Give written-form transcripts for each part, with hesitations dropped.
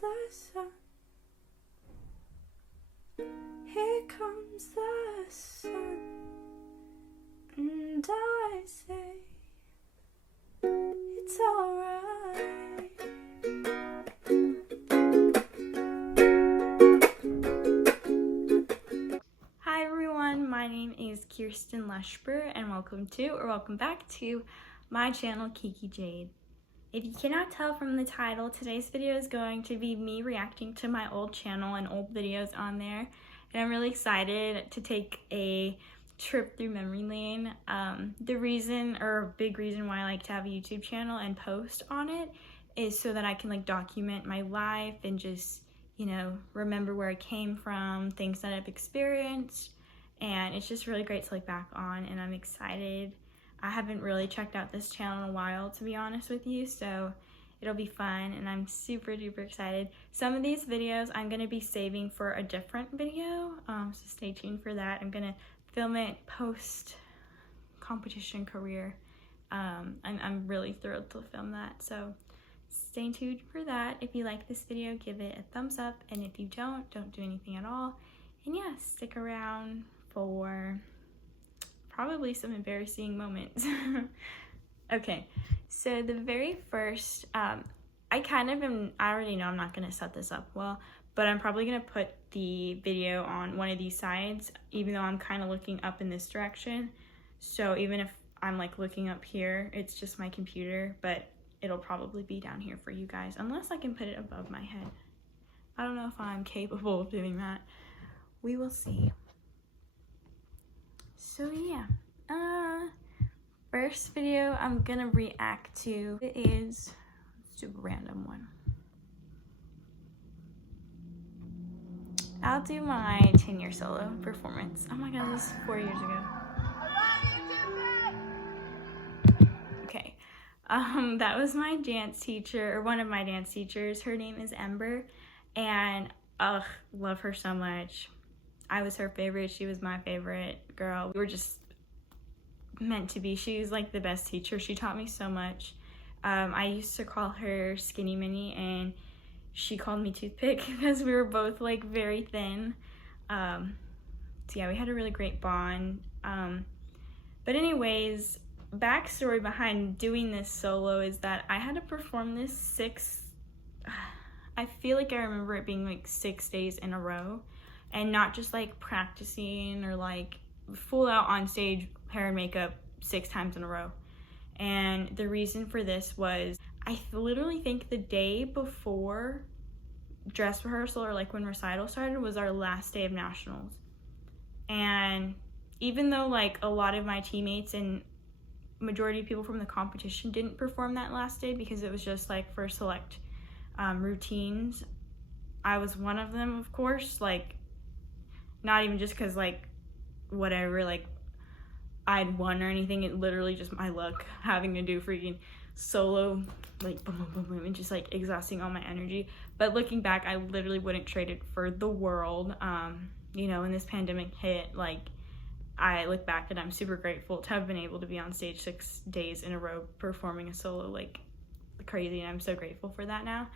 the sun. Here comes the sun. And I say, it's alright. Hi everyone, my name is Kirsten Lushber and welcome back to my channel Kiki Jade. If you cannot tell from the title, today's video is going to be me reacting to my old channel and old videos on there. And I'm really excited to take a trip through memory lane. The reason, or big reason why I like to have a YouTube channel and post on it is so that I can like document my life and just, you know, remember where I came from, things that I've experienced. And it's just really great to look back on, and I'm excited. I haven't really checked out this channel in a while, to be honest with you, so it'll be fun, and I'm super duper excited. Some of these videos I'm going to be saving for a different video, so stay tuned for that. I'm going to film it post competition career. I'm really thrilled to film that, so stay tuned for that. If you like this video, give it a thumbs up, and if you don't do anything at all. And yeah, stick around for probably some embarrassing moments. Okay, so the very first, I already know I'm not gonna set this up well, but I'm probably gonna put the video on one of these sides, even though I'm kind of looking up in this direction. So even if I'm like looking up here, it's just my computer, but it'll probably be down here for you guys, unless I can put it above my head. I don't know if I'm capable of doing that. We will see. So yeah, first video I'm gonna react to is a super random one. I'll do my 10-year solo performance. Oh my god, this is 4 years ago. Okay, that was my dance teacher, or one of my dance teachers. Her name is Ember, and love her so much. I was her favorite, she was my favorite girl. We were just meant to be. She was like the best teacher. She taught me so much. I used to call her Skinny Minnie, and she called me Toothpick because we were both like very thin. So yeah, we had a really great bond. But anyways, backstory behind doing this solo is that I had to perform this I feel like I remember it being like 6 days in a row. And not just like practicing or like full out on stage hair and makeup 6 times in a row. And the reason for this was, I literally think the day before dress rehearsal, or like when recital started, was our last day of nationals. And even though like a lot of my teammates and majority of people from the competition didn't perform that last day because it was just like for select routines, I was one of them, of course. Like, not even just because like whatever, like I'd won or anything. It literally just my luck having to do freaking solo, like boom, boom, boom, boom, and just like exhausting all my energy. But looking back, I literally wouldn't trade it for the world. You know, when this pandemic hit, like I look back and I'm super grateful to have been able to be on stage 6 days in a row performing a solo like crazy, and I'm so grateful for that now.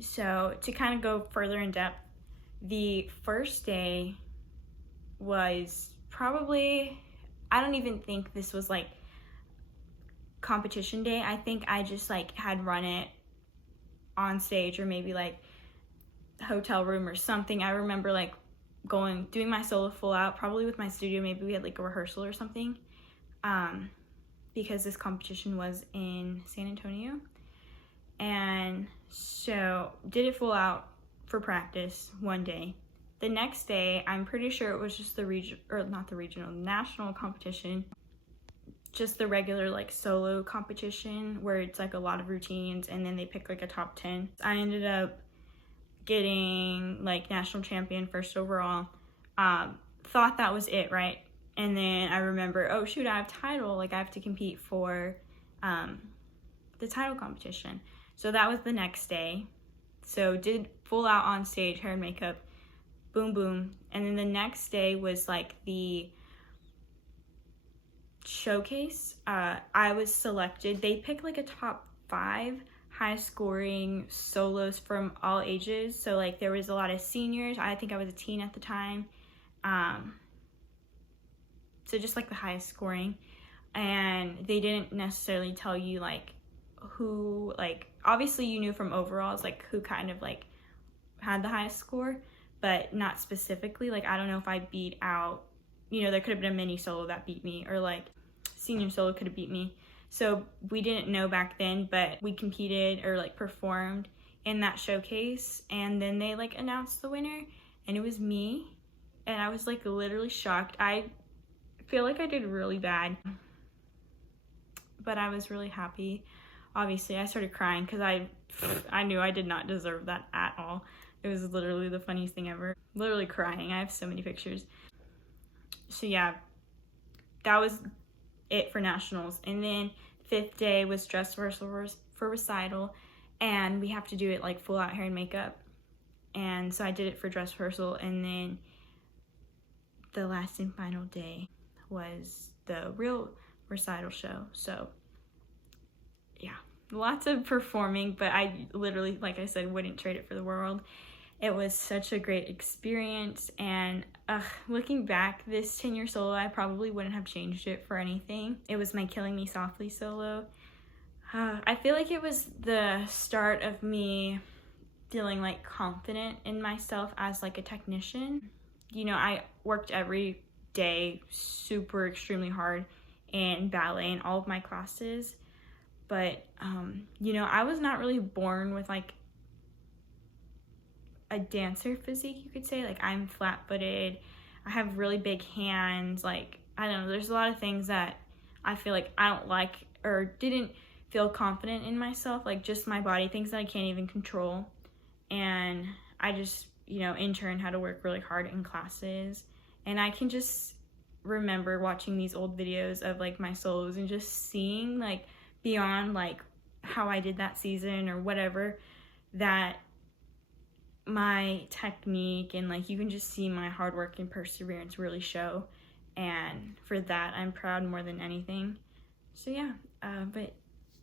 So to kind of go further in depth, the first day was probably, I don't even think this was like competition day. I think I just like had run it on stage, or maybe like hotel room or something. I remember like doing my solo full out, probably with my studio. Maybe we had like a rehearsal or something, because this competition was in San Antonio. And so did it full out for practice one day. The next day, I'm pretty sure it was just national competition, just the regular like solo competition where it's like a lot of routines and then they pick like a top 10. I ended up getting like national champion, first overall. Thought that was it, right? And then I remember, oh shoot, I have title, like I have to compete for the title competition. So that was the next day. So did full out on stage, hair and makeup, boom, boom. And then the next day was like the showcase. I was selected. They picked like a top 5 high scoring solos from all ages. So like there was a lot of seniors. I think I was a teen at the time. So just like the highest scoring. And they didn't necessarily tell you like who, like obviously you knew from overalls like who kind of like had the highest score, but not specifically. Like I don't know if I beat out, you know, there could have been a mini solo that beat me, or like senior solo could have beat me. So we didn't know back then, but we competed or like performed in that showcase, and then they like announced the winner, and it was me, and I was like literally shocked. I feel like I did really bad, but I was really happy. Obviously I started crying because I knew I did not deserve that at all. It was literally the funniest thing ever. Literally crying. I have so many pictures. So yeah, that was it for nationals. And then 5th day was dress rehearsal for recital, and we have to do it like full out hair and makeup. And so I did it for dress rehearsal, and then the last and final day was the real recital show. So yeah, lots of performing, but I literally, like I said, wouldn't trade it for the world. It was such a great experience, and looking back, this tenure solo, I probably wouldn't have changed it for anything. It was my Killing Me Softly solo. I feel like it was the start of me feeling like confident in myself as like a technician. You know, I worked every day super extremely hard in ballet in all of my classes, but you know, I was not really born with like a dancer physique, you could say. Like I'm flat-footed, I have really big hands, like I don't know, there's a lot of things that I feel like I don't like or didn't feel confident in myself, like just my body, things that I can't even control. And I just, you know, in turn had to work really hard in classes. And I can just remember watching these old videos of like my solos and just seeing like beyond like how I did that season or whatever, that my technique and like you can just see my hard work and perseverance really show. And for that, I'm proud more than anything. So yeah, but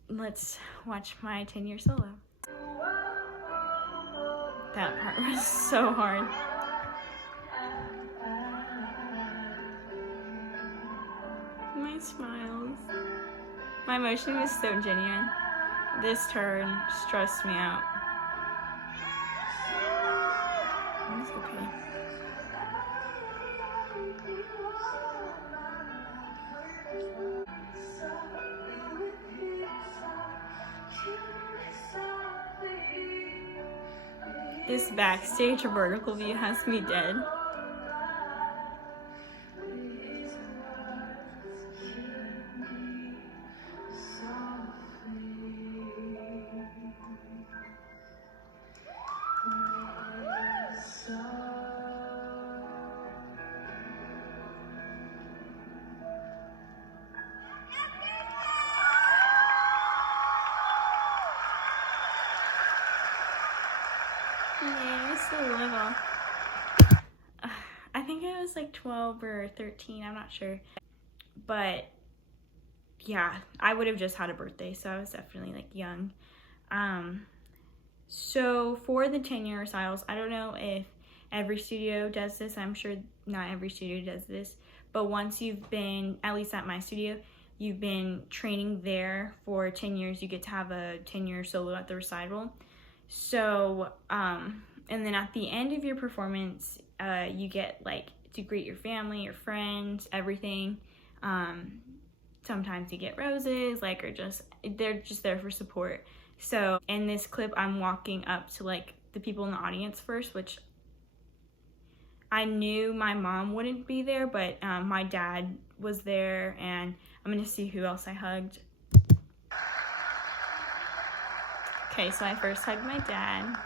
let's watch my 10-year solo. That part was so hard. My smiles. My emotion was so genuine. This turn stressed me out. It's okay. This backstage vertical view has me dead. Yeah, it's so little. I think I was like 12 or 13, I'm not sure. But yeah, I would have just had a birthday, so I was definitely like young. So for the 10-year recitals, I don't know if every studio does this. I'm sure not every studio does this. But once you've been, at least at my studio, you've been training there for 10 years, you get to have a 10-year solo at the recital. So, and then at the end of your performance, you get like to greet your family, your friends, everything. Sometimes you get roses, like, or just, they're just there for support. So in this clip, I'm walking up to like the people in the audience first, which I knew my mom wouldn't be there, but my dad was there, and I'm gonna see who else I hugged. Okay, so I first hugged my dad.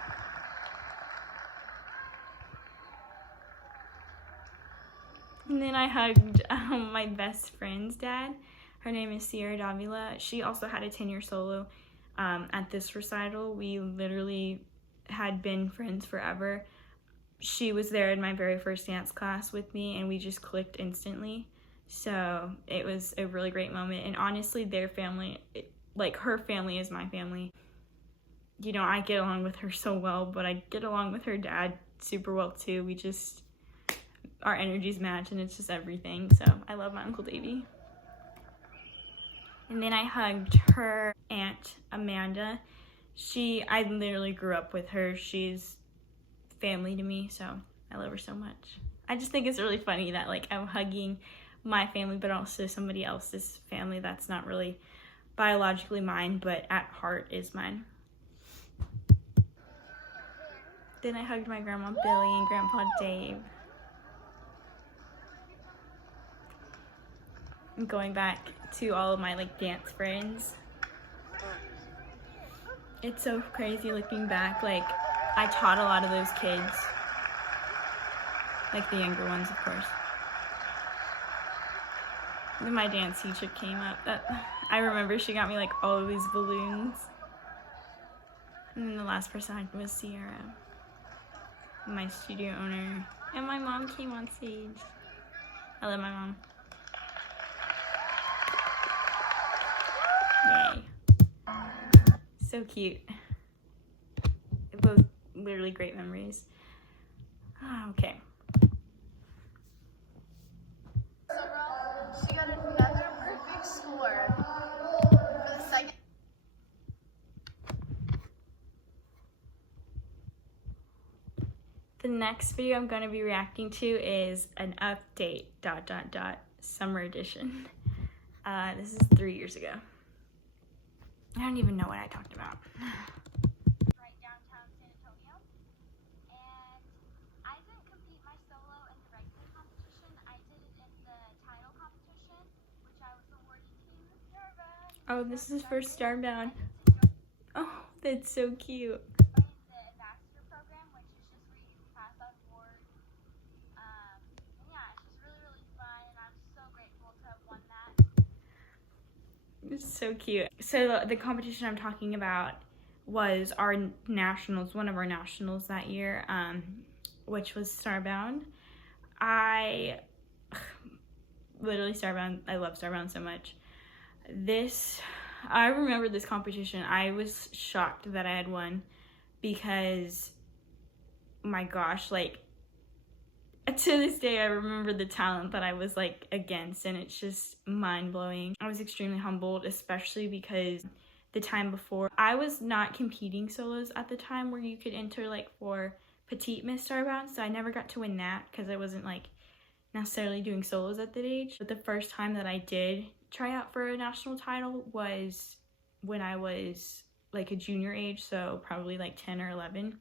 And then I hugged my best friend's dad. Her name is Sierra Davila. She also had a 10-year solo at this recital. We literally had been friends forever. She was there in my very first dance class with me, and we just clicked instantly. So it was a really great moment. And honestly, their family, like her family is my family. you know, I get along with her so well, but I get along with her dad super well too. We just, our energies match and it's just everything. So I love my Uncle Davey. And then I hugged her aunt, Amanda. I literally grew up with her. She's family to me, so I love her so much. I just think it's really funny that like I'm hugging my family, but also somebody else's family that's not really biologically mine, but at heart is mine. Then I hugged my Grandma Billy and Grandpa Dave. I'm going back to all of my like dance friends. It's so crazy looking back. Like, I taught a lot of those kids. Like the younger ones, of course. Then my dance teacher came up. I remember she got me like all of these balloons. And then the last person I hugged was Sierra, my studio owner. And my mom came on stage. I love my mom. Yay. So cute. Both literally great memories. Okay. She got another perfect score for the second. The next video I'm going to be reacting to is an update, ... summer edition. This is 3 years ago. I don't even know what I talked about. Right downtown San Antonio. And I didn't compete my solo in the regular competition. I did it in the title competition, which I was awarded Team Starbound. Oh, this is for Starbound. Oh, that's so cute. In the ambassador program, which is just where you pass on boards. And yeah, it's just really, really fun, and I'm so grateful to have won that. It's so cute. So the competition I'm talking about was our nationals, one of our nationals that year, which was Starbound. Literally Starbound, I love Starbound so much. I remember this competition. I was shocked that I had won because, my gosh, like, to this day, I remember the talent that I was like against, and it's just mind-blowing. I was extremely humbled, especially because the time before, I was not competing solos at the time where you could enter like for Petite Miss Starbound, so I never got to win that because I wasn't like necessarily doing solos at that age. But the first time that I did try out for a national title was when I was like a junior age, so probably like 10 or 11.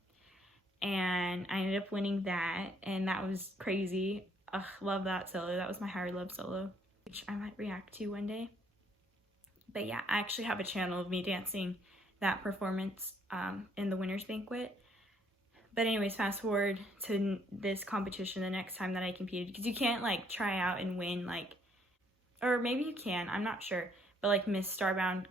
And I ended up winning that, and that was crazy. Ugh, love that solo. That was my Higher Love solo, which I might react to one day. But yeah, I actually have a channel of me dancing that performance in the winner's banquet. But anyways, fast forward to this competition the next time that I competed, because you can't like try out and win like, or maybe you can, I'm not sure, but like Miss Starbound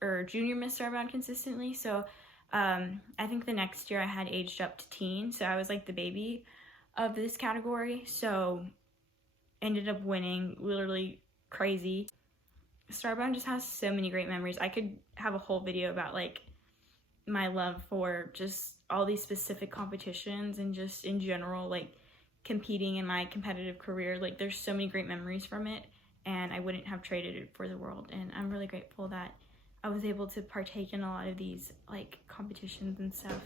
or Junior Miss Starbound consistently. So I think the next year I had aged up to teen, so I was like the baby of this category, so ended up winning, literally crazy. Starbound just has so many great memories. I could have a whole video about like my love for just all these specific competitions and just in general like competing in my competitive career. Like there's so many great memories from it, and I wouldn't have traded it for the world, and I'm really grateful that I was able to partake in a lot of these like competitions and stuff.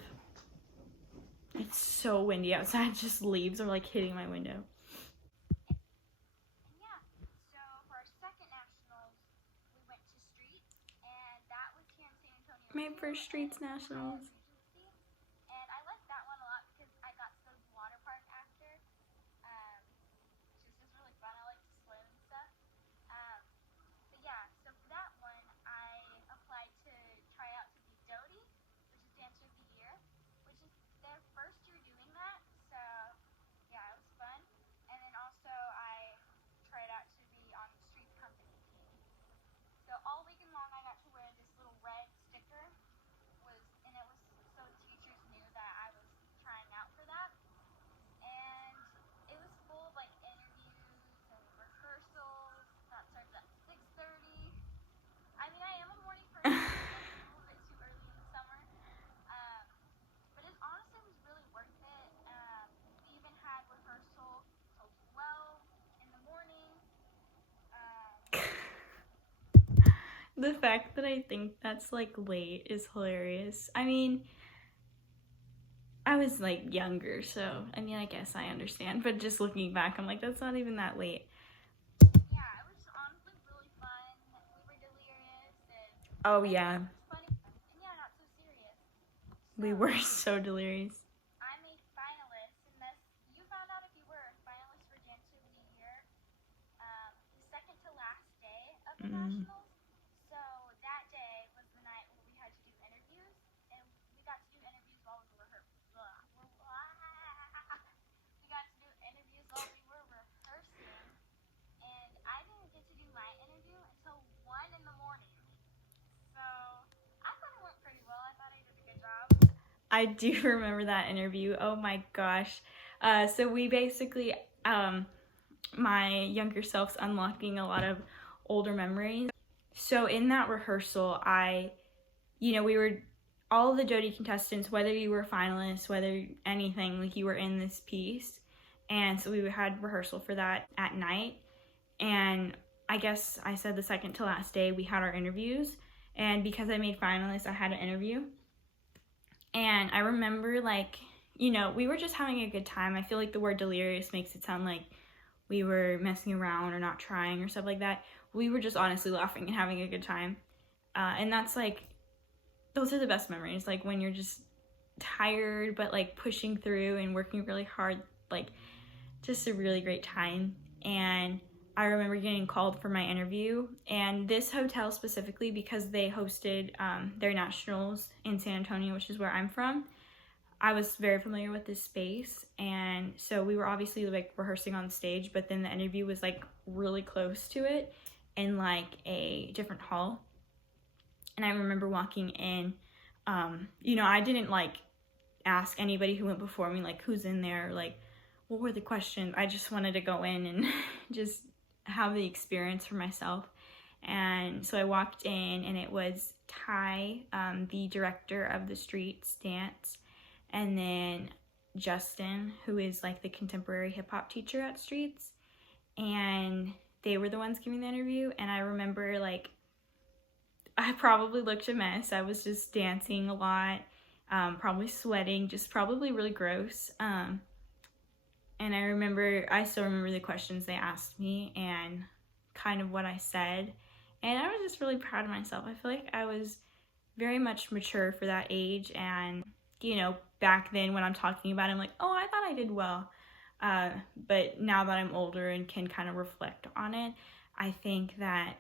It's so windy outside, just leaves are like hitting my window. And yeah, so for our second nationals, we went to Streets, and that was here in San Antonio. My first Streets nationals. And I liked that one a lot because I got to go to the water park after, which is just really fun. I like to swim and stuff. But yeah, so for that one, I applied to try out to be Doty, which is Dancer of the Year, which is their first year doing that. So yeah, it was fun. And then also I tried out to be on the Streets Company team. So all weekend long, I got to wear this little red sticker, and it was The fact that I think that's like late is hilarious. I mean, I was like younger, so I mean, I guess I understand. But just looking back, I'm like, that's not even that late. Yeah, it was honestly really fun. We were delirious and Oh yeah, it was funny. And yeah, not so serious. we So, were so delirious. I'm a finalist, and this you found out if you were a finalist for Dancer of the Year, the second to last day of the nationals. So that day was the night where we had to do interviews, and we got to do interviews while we were we got to do interviews while we were rehearsing, and I didn't get to do my interview until 1 in the morning. So I thought it went pretty well. I thought I did a good job. I do remember that interview. Oh my gosh. So we basically, my younger self's unlocking a lot of older memories. So in that rehearsal, we were all the Jody contestants, whether you were finalists, whether anything, like you were in this piece. And so we had rehearsal for that at night. And I guess I said the second to last day we had our interviews. And because I made finalists, I had an interview. And I remember, we were just having a good time. I feel like the word delirious makes it sound like we were messing around or not trying or stuff like that. We were just honestly laughing and having a good time. And that's those are the best memories. Like when you're just tired, but like pushing through and working really hard, just a really great time. And I remember getting called for my interview, and this hotel specifically, because they hosted their nationals in San Antonio, which is where I'm from, I was very familiar with this space. And so we were obviously rehearsing on stage, but then the interview was really close to it in a different hall. And I remember walking in, I didn't ask anybody who went before me who's in there, what were the questions. I just wanted to go in and just have the experience for myself. And so I walked in, and it was Ty, the director of the Streets dance, and then Justin, who is the contemporary hip-hop teacher at Streets. And they were the ones giving the interview. And I remember I probably looked a mess. I was just dancing a lot, probably sweating, just probably really gross. And I still remember the questions they asked me and kind of what I said. And I was just really proud of myself. I feel like I was very much mature for that age. And, back then when I'm talking about it, I'm like, oh, I thought I did well. But now that I'm older and can kind of reflect on it, I think that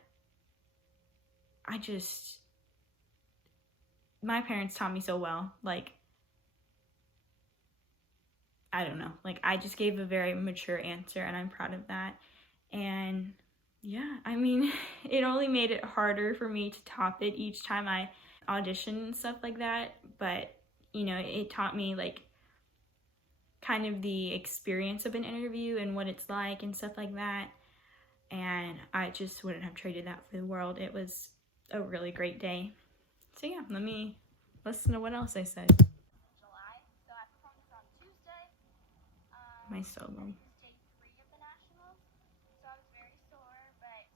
my parents taught me so well. I don't know, I just gave a very mature answer, and I'm proud of that. And yeah, I mean, it only made it harder for me to top it each time I auditioned and stuff like that. But, it taught me kind of the experience of an interview and what it's like and stuff like that. And I just wouldn't have traded that for the world. It was a really great day. So yeah, let me listen to what else I said. July. So I performed this on Tuesday. My solo. This is day 3 of the nationals. So I was very sore, but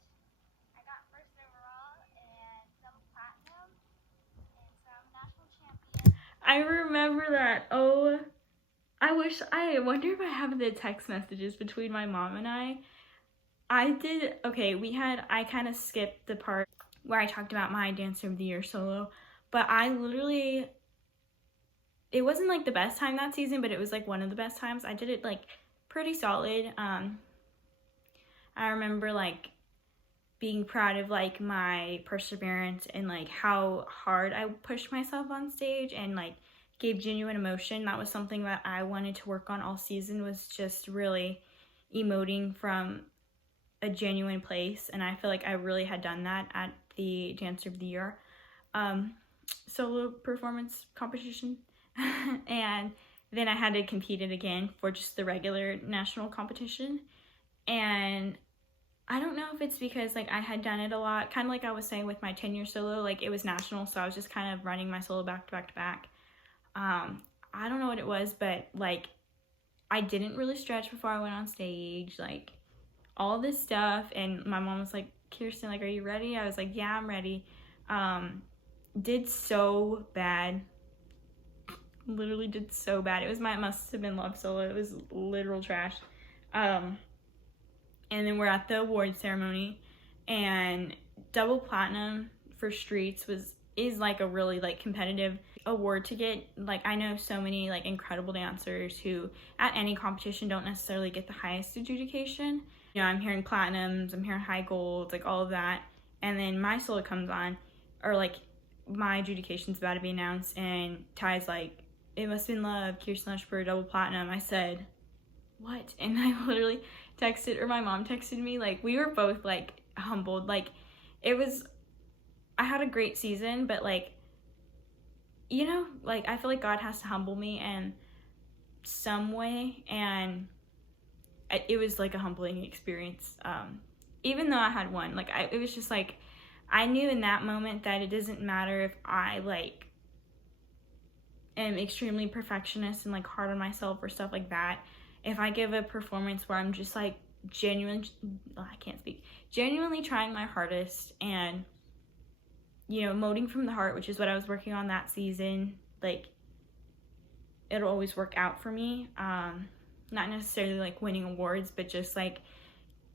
I got first overall and double platinum, and so I'm a national champion. I remember that. Oh, I wonder if I have the text messages between my mom and I. I kind of skipped the part where I talked about my Dancer of the Year solo, but it wasn't the best time that season, but it was one of the best times. I did it pretty solid. I remember being proud of my perseverance and how hard I pushed myself on stage and gave genuine emotion. That was something that I wanted to work on all season, was just really emoting from a genuine place. And I feel like I really had done that at the Dancer of the Year solo performance competition. And then I had to compete it again for just the regular national competition. And I don't know if it's because I had done it a lot, kind of I was saying with my 10-year solo, it was national, so I was just kind of running my solo back to back to back. I don't know what it was, but I didn't really stretch before I went on stage, all this stuff. And my mom was like, Kirsten, like, are you ready? I was like, yeah, I'm ready. Did so bad. Literally did so bad. It was my Must Have Been Love solo. It was literal trash. And then we're at the award ceremony, and double platinum for Streets is like a really like competitive award to get. Like, I know so many like incredible dancers who at any competition don't necessarily get the highest adjudication. You know, I'm hearing platinums, I'm hearing high golds, like all of that, and then my solo comes on, or like my adjudication's about to be announced, and Ty's like, it Must Have Been Love, Kirsten Lushper, double platinum. I said, what? And I literally texted, or my mom texted me, like, we were both like humbled. Like, it was, I had a great season, but like, you know, like, I feel like God has to humble me in some way, and it was like a humbling experience. Even though I had won, like, it was just like, I knew in that moment that it doesn't matter if I like am extremely perfectionist and like hard on myself or stuff like that. If I give a performance where I'm just like genuinely trying my hardest and, you know, emoting from the heart, which is what I was working on that season, like, it'll always work out for me. Not necessarily like winning awards, but just like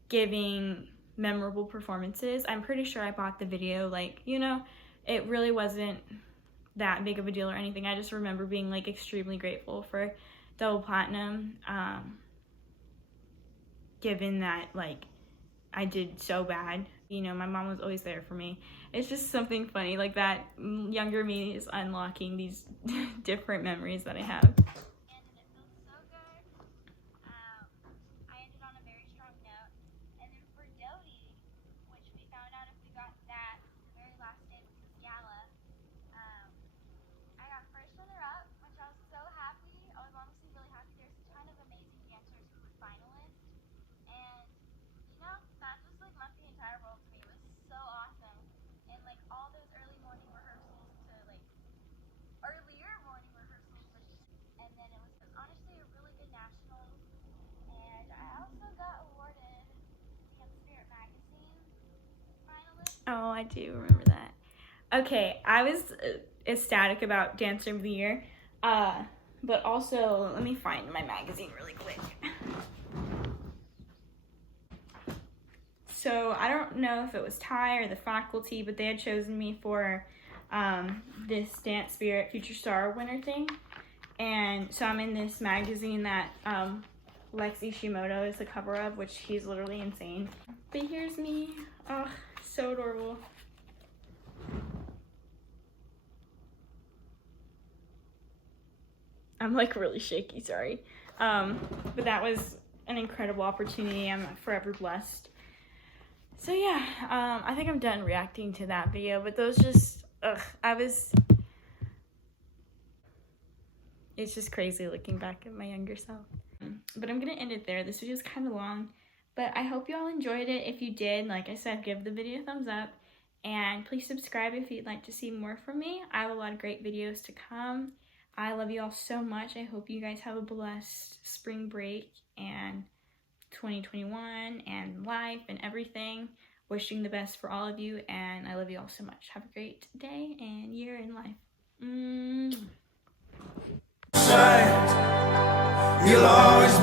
giving memorable performances. I'm pretty sure I bought the video, like, you know, it really wasn't that big of a deal or anything. I just remember being like extremely grateful for double platinum, given that like I did so bad. You know, my mom was always there for me. It's just something funny, like that younger me is unlocking these different memories that I have. And it feels so good. I ended on a very strong note. And then for Doty, which we found out if we got that very last day of the gala, I got first runner-up, which I was so happy. I was honestly really happy. There's a ton of amazing dancers who were finalists. And, you know, that just like meant the entire world to me. It was so awesome. And like all those early morning rehearsals to like earlier morning rehearsals, and then it was honestly a really good nationals. And I also got awarded Dance Spirit Magazine finalist. Oh, I do remember that. Okay, I was ecstatic about Dancer of the Year, but also, let me find my magazine really quick. So I don't know if it was Ty or the faculty, but they had chosen me for this Dance Spirit Future Star winner thing. And so I'm in this magazine that Lexi Shimoto is the cover of, which he's literally insane. But here's me. Oh, so adorable. I'm like really shaky, sorry. But that was an incredible opportunity. I'm forever blessed. So yeah, I think I'm done reacting to that video, but those just, it's just crazy looking back at my younger self. But I'm gonna end it there. This video is kind of long, but I hope you all enjoyed it. If you did, like I said, give the video a thumbs up, and please subscribe if you'd like to see more from me. I have a lot of great videos to come. I love you all so much. I hope you guys have a blessed spring break and 2021 and life and everything. Wishing the best for all of you, and I love you all so much. Have a great day and year in life. You'll always